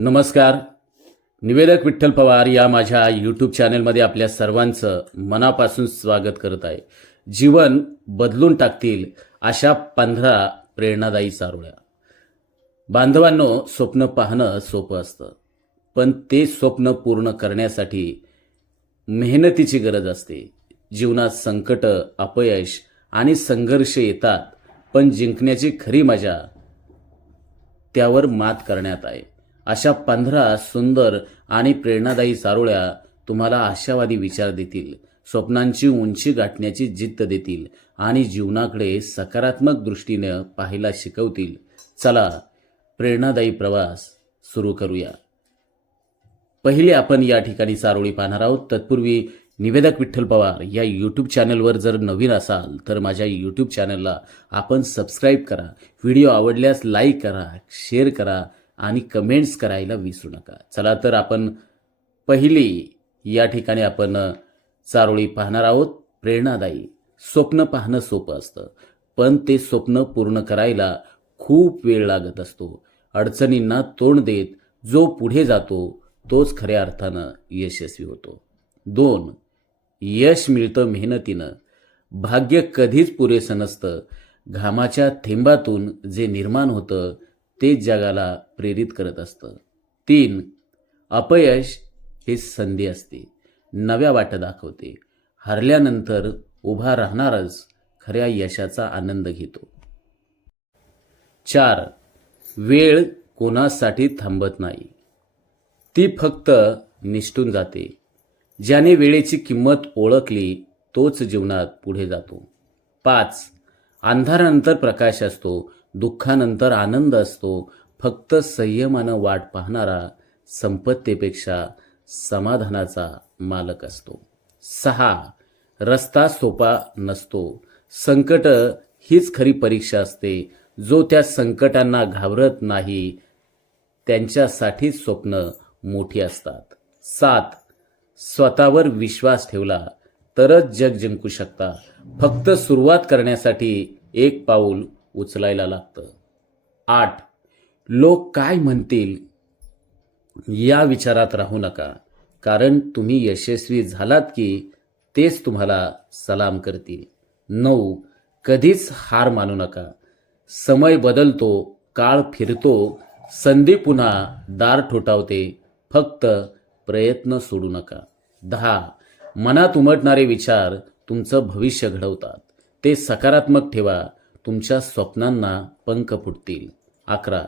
नमस्कार. निवेदक विठ्ठल पवार या माझ्या यूट्यूब चॅनलमध्ये आपल्या सर्वांचं मनापासून स्वागत करत आहे. जीवन बदलून टाकतील अशा पंधरा प्रेरणादायी चारोळ्या बांधवांनो स्वप्न पाहणं सोपं असतं. पण ते स्वप्न पूर्ण करण्यासाठी मेहनतीची गरज असते. जीवनात संकट अपयश आणि संघर्ष येतात पण जिंकण्याची खरी मजा त्यावर मात करण्यात आहे. अशा पंधरा सुंदर आणि प्रेरणादायी चारोळ्या तुम्हाला आशावादी विचार देतील. स्वप्नांची उंची गाठण्याची जिद्द देतील आणि जीवनाकडे सकारात्मक दृष्टीनं पाहायला शिकवतील. चला प्रेरणादायी प्रवास सुरू करूया. पहिले आपण या ठिकाणी चारोळी पाहणार आहोत. तत्पूर्वी निवेदक विठ्ठल पवार या यूट्यूब चॅनलवर जर नवीन असाल तर माझ्या यूट्यूब चॅनलला आपण सबस्क्राईब करा. व्हिडिओ आवडल्यास लाईक करा शेअर करा आणि कमेंट्स करायला विसरू नका. चला तर आपण पहिली या ठिकाणी आपण चारोळी पाहणार आहोत. प्रेरणादायी. स्वप्न पाहणं सोपं असतं. पण ते स्वप्न पूर्ण करायला खूप वेळ लागत असतो. अडचणींना तोंड देत जो पुढे जातो तोच खऱ्या अर्थानं यशस्वी होतो. दोन यश मिळतं मेहनतीनं. भाग्य कधीच पुरेसं नसतं. घामाच्या थेंबातून जे निर्माण होतं तेच जगाला प्रेरित करत असतं. तीन अपयश हे संधी असते. नव्या वाटा दाखवते. हरल्यानंतर उभा राहणारच खऱ्या यशाचा आनंद घेतो. चार वेळ कोणासाठी थांबत नाही. ती फक्त निष्ठून जाते. ज्याने वेळेची किंमत ओळखली तोच जीवनात पुढे जातो. पाच अंधारानंतर प्रकाश असतो. दुःखानंतर आनंद असतो. फक्त संयमानं वाट पाहणारा संपत्तीपेक्षा समाधानाचा मालक असतो. सहा. रस्ता सोपा नसतो. संकट हीच खरी परीक्षा असते. जो त्या संकटांना घाबरत नाही त्यांच्यासाठीच स्वप्न मोठी असतात. सात. स्वतःवर विश्वास ठेवला तरच जग जिंकू शकता. फक्त सुरुवात करण्यासाठी एक पाऊल उचलायला लागतं. आठ लोक काय म्हणतील? या विचारात राहू नका. कारण तुम्ही यशस्वी झालात की तेच तुम्हाला सलाम करतील. नऊ कधीच हार मानू नका. समय बदलतो काळ फिरतो संधी पुन्हा दार ठोठावते. फक्त प्रयत्न सोडू नका. दहा मनात उमटणारे विचार तुमचं भविष्य घडवतात. ते सकारात्मक ठेवा. तुमच्या स्वप्नांना पंख फुटतील. अकरा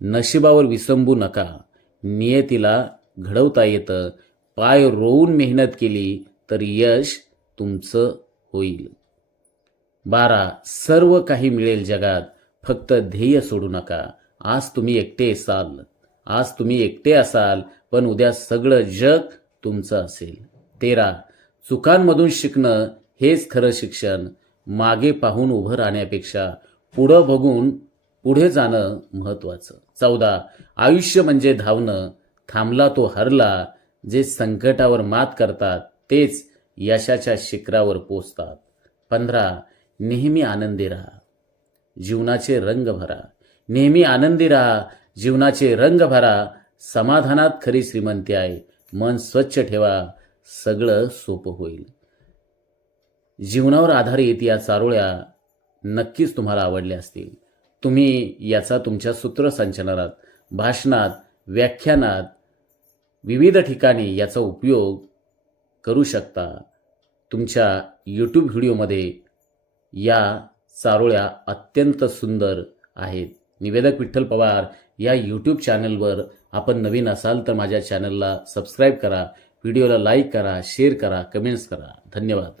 नशिबावर विसंबू नका. नियतीला घडवता येतं. पाय रोवून मेहनत केली तर यश तुमचं होईल. बारा सर्व काही मिळेल जगात. फक्त ध्येय सोडू नका. आज तुम्ही एकटे असाल. आज तुम्ही एकटे असाल पण उद्या सगळं जग तुमचं असेल. तेरा चुकांमधून शिकणं हेच खरं शिक्षण. मागे पाहून उभं राहण्यापेक्षा पुढं बघून पुढे जाणं महत्वाचं. चौदा आयुष्य म्हणजे धावणं. थांबला तो हरला जे संकटावर मात करतात तेच यशाच्या शिखरावर पोचतात. पंधरा नेहमी आनंदी राहा. जीवनाचे रंग भरा. नेहमी आनंदी राहा. जीवनाचे रंग भरा. समाधानात खरी श्रीमंती आहे. मन स्वच्छ ठेवा. सगळं सोपं होईल. जीवनावर आधारित या चारोळ्या नक्कीच तुम्हाला आवडल्या असतील. तुम्ही याचा तुमच्या सूत्रसंचलनात भाषणात व्याख्यानात विविध ठिकाणी याचा उपयोग करू शकता. तुमच्या यूट्यूब व्हिडिओमध्ये या चारोळ्या अत्यंत सुंदर आहेत. निवेदक विठ्ठल पवार या यूट्यूब चॅनलवर आपण नवीन असाल तर माझ्या चॅनलला सबस्क्राईब करा व्हिडिओला लाईक करा शेअर करा कमेंट्स करा. धन्यवाद.